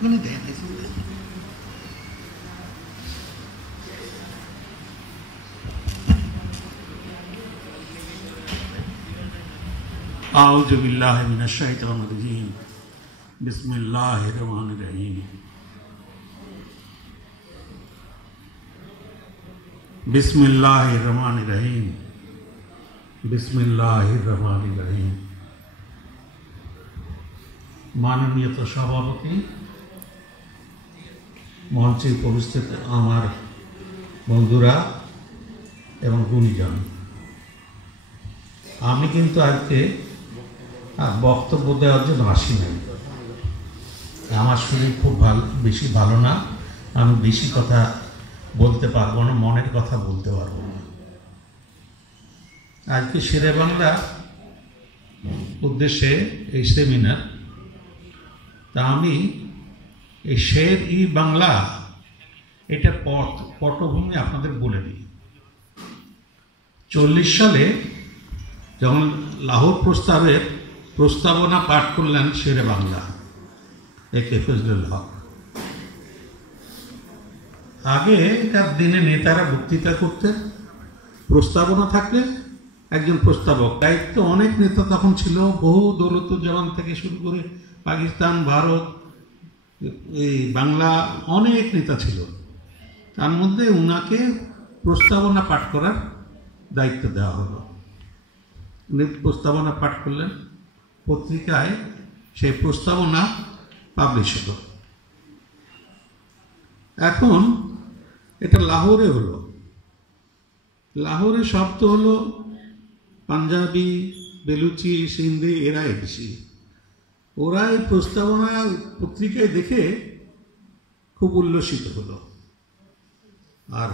ওখানে দেয় না। আউযু বিল্লাহি মিনাশ শাইতানির রাজীম। বিসমিল্লাহির রহমানির রহিম। বিসমিল্লাহির রহমানির রহিম। বিসমিল্লাহির রহমানির রহিম। মাননীয় সভাপতি, মঞ্চে উপস্থিত আমার বন্ধুরা এবং গুণীজন, আমি কিন্তু আজকে বক্তব্য দেওয়ার জন্য আসি নাই। আমার শরীর খুব বেশি ভালো না, আমি বেশি কথা বলতে পারবো না, মনের কথা বলতে পারবো না। আজকে শেরে বাংলা উদ্দেশ্যে এই সেমিনার, তা আমি এই শের ই বাংলা এটা পটভূমি আপনাদের বলে দিই। 40 সালে যখন লাহোর প্রস্তাবের প্রস্তাবনা পাঠ করলেন শেরে বাংলা একে ফজলুল হক, আগে তার দিনে নেতারা বক্তৃতা করতেন, প্রস্তাবনা থাকলে একজন প্রস্তাবক, দায়িত্ব অনেক নেতা তখন ছিল, বহু দৌলতুজ্জামান থেকে শুরু করে পাকিস্তান, ভারত, এই বাংলা অনেক নেতা ছিল। তার মধ্যে উনাকে প্রস্তাবনা পাঠ করার দায়িত্ব দেওয়া হলো। উনি প্রস্তাবনা পাঠ করলেন, পত্রিকায় সেই প্রস্তাবনা পাবলিশ হলো। এখন এটা লাহোরে হলো। লাহোরে শব্দ হলো পাঞ্জাবি, বেলুচি, সিন্ধি, এরাই বেশি। ওরা এই প্রস্তাবনা পত্রিকায় দেখে খুব উল্লসিত হলো। আর